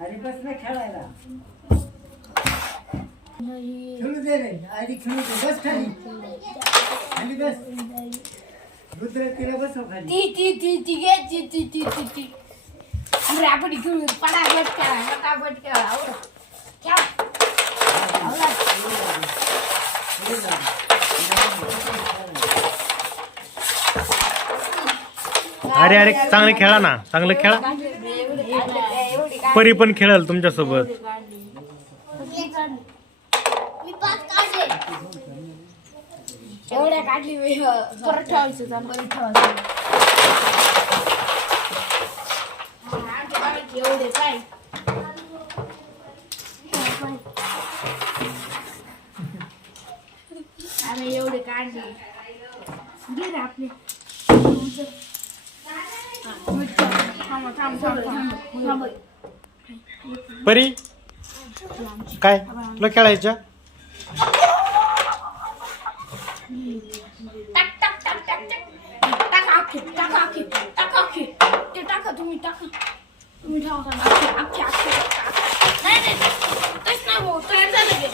अरे बस ना खेळायला खेळू दे रे आधी खेळू दे बस खाली खाली बस रुद्र तिला बसव खाली ती आपण खेळू पटापट खेळा अरे अरे चांगले खेळा ना चांगलं खेळा परी पण खेळल तुमच्यासोबत एवढ्या काढली परत ठेवायचं एवढे काय आम्ही एवढे काढले घे आपले परी काय तुला खेळायच्या टाका तुम्ही ठेवा नाही तस नाही भाऊ तयार झालं गे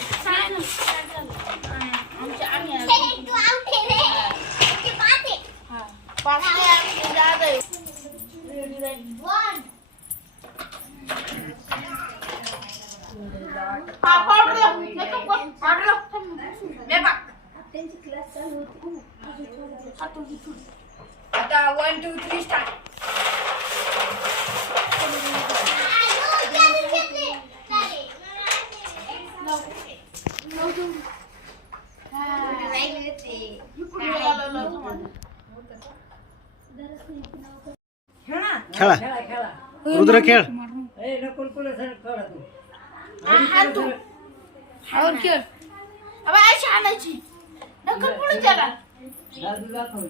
आता 1 2 3 स्टार्ट खेळा खेळा खेळा रुद्र खेळ ए नको कुला सर खेळा तू हावर खेळ अबे आई शाळाची नकल पुढे चला दादू दाखव